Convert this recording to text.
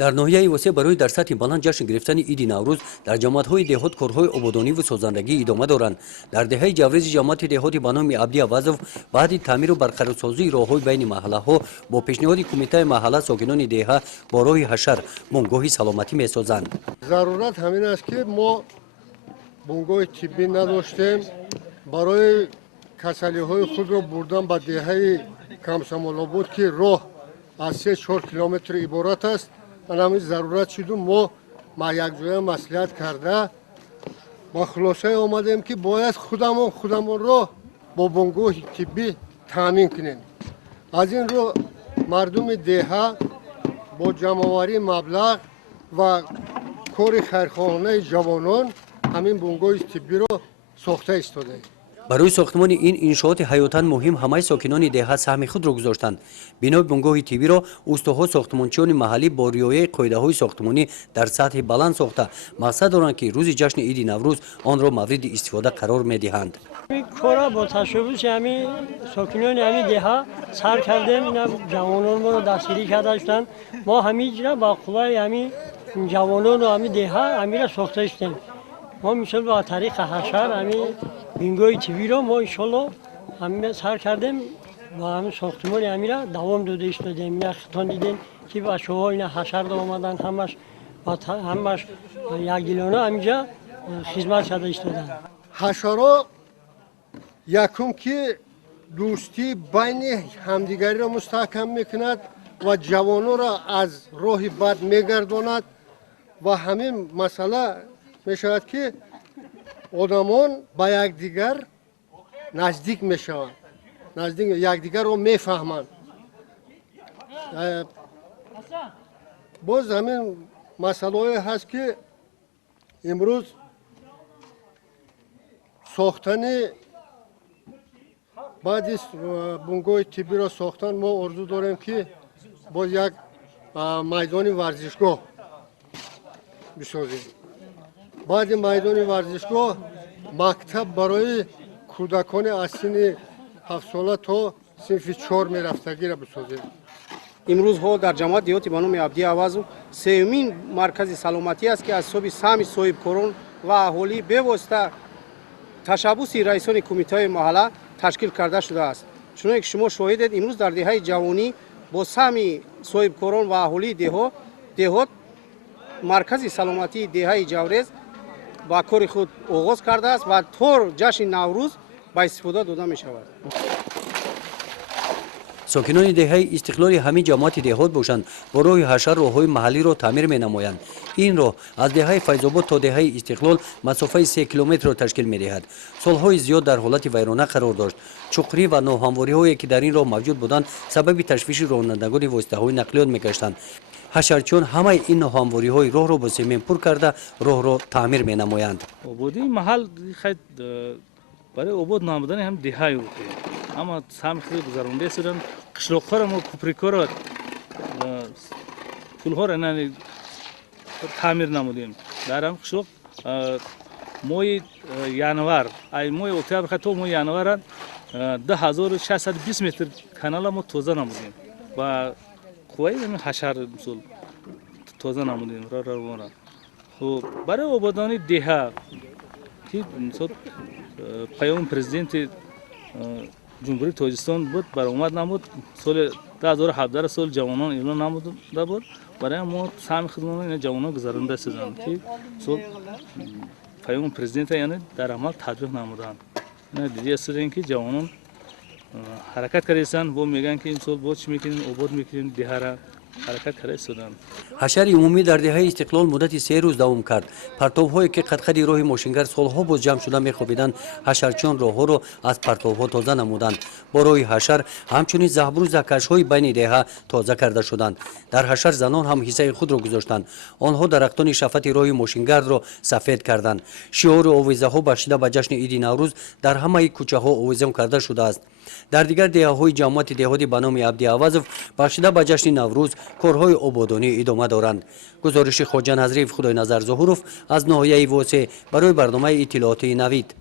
در ناحیه وسیع برای در سطح بلند جشن گرفتن عید نوروز در جماعت‌های دهات کارهای آبادانی و سازندگی ادامه دارند. در دهه جوریز جماعت دهاتی به نام عبدی عوضوف بعد تعمیر و برقرارسازی راه‌های بین محله‌ها با پیشنهاد کمیته محله ساکنان دهه با راه حشر بنگاه سلامتی می‌سازند. ضرورت همین است که ما بنگاه طبی نداشتیم برای کسالی‌های خود را بردن به دهه کمسامال‌آباد که راه از 3-4 کیلومتر عبارت است. همین ضرورت شد ما یک جای مصلحت کرده با خلاصه آمدیم که باید خودمون را با بنگاه طبی تامین کنیم. از این رو مردم دهه با جمع‌آوری مبلغ و کار خیرخواهانه جوانان همین بنگاه طبی را ساخته ایستاده. برای ساختمان این انشاءات حیاتاً مهم همه ساکنان دهه سهم خود را گذاشتند. بنای بنگاه طبی را اوستاها ساختمانچیان محلی با رعایت قاعده‌های ساختمانی در سطح بلند ساخته مقصد دارند که روز جشن عید نوروز آن را مورد استفاده قرار می‌دهند. این کارا با تشبوس همین ساکنان همین دهه سر کردیم، جوانان ما رو دستگیری کردن. ما همین با قوای همین جوانان و همین دهه همین را ساخته استیم. ما مثلا با طریق حشر همین بنگاه طبی را ما انشالله همین سر کردیم و همین ساختمان همین را دوام داده ایستادیم. این خطان دیدیم که بچه‌ها این حشر را آمدن همش یک گیلانه همینجا خدمت کرده ایستادن. حشرا یکم که دوستی بین همدیگری را مستحکم میکند و جوانان را از راه بد میگرداند و همین مسئله میشود که آدمان با یکدیگر نزدیک میشوند، نزدیک یکدیگر را میفهمند. باز همین مسئله هست که امروز ساختن بعد از بنگاه طبی را ساختن ما آرزو داریم که با یک میدان ورزشگاه بسازیم. بعد میدان ورزشگاه مکتب برای کودکان از سن 7 ساله تا صنف 4 میرفتگی را بسازیم. امروز ها در جماعت دهاتی به نام عبدی عوضوف سومین مرکز سلامتی است که از صوب سهم صاحبکاران و اهالی به واسطه تشبوس رئیسان کمیته محله تشکیل کرده شده است. چون که شما شاهدید امروز در دهه جوانی با سهم صاحبکاران و اهالی دهات مرکز سلامتی دهه جوریز با کار خود آغاز کرده است و تا جشن نوروز با استفاده داده می شود. ساکنان دهه استقلال همین جماعت دهات باشند با راه حشر راه‌های محلی را تعمیر می‌نمایند. این راه از دهه فیض‌آباد تا دهه استقلال مسافت 3 کیلومتر را تشکیل می‌دهد. سال‌های زیاد در حالت ویرانه قرار داشت. چقری و ناهمواری‌هایی که در این راه موجود بودند سبب تشویش رانندگان واسطه‌های نقلیات می‌گشتند. حشرچیان همه این ناهمواری‌های راه را با سمنت پر کرده راه را تعمیر می‌نمایند. آبادی محل خیلی برای آباد نامدن هم دهه بود. اما سهم خیلی گذرانده شدن. قشلاق‌ها را ما کوپریکا را پول‌ها را نه تعمیر نمودیم. در هم قشلاق ماه ینوار ماه اکتبر تا ماه ینوار 10620 متر کانال ما تازه نمودیم و قوای حشر مثل تازه نمودیم را. خب برای آبادانی دهه که مثل پیام پرزیدنت جمهوری تاجیکستان بود برآمد نمود سال 2017 سال جوانان اعلان نموده بود برای ما سهم خدمات جوانان گذرانده شدند که سال پیام پرزیدنت یعنی در عمل تطبیق نمودند. نه دیگه است که جوانان حرکت کردن و میگن که این سال بود چی میکنین آباد میکنین دهه را حرکت کرده شدند. حشر عمومی در دهه استقلال مدت 3 روز دوام کرد. پرتاب‌هایی که قد راه ماشینگر سالها باز جمع شده می‌خوابیدند حشرچیان راه‌ها را از پرتاب‌ها تازه نمودند. با راه حشر همچنین زهبر و زکش‌های بین دهه تازه کرده شدند. در حشر زنان هم حصه خود را گذاشتند. آنها درختان شفت راه ماشینگر را سفید کردند. شعار آویزه‌ها بخشیده به جشن عید نوروز در همه کوچه‌ها آویزان کرده شده است. در دیگر دهه‌های جماعت دهاتی به نام عبدی عوضوف بخشیده به جشن نوروز کارهای آبادانی ادامه دارند. گزارش خواجه نظریف خدای نظر ظهورов از ناحیه واسع برای برنامه اطلاعاتی نوید.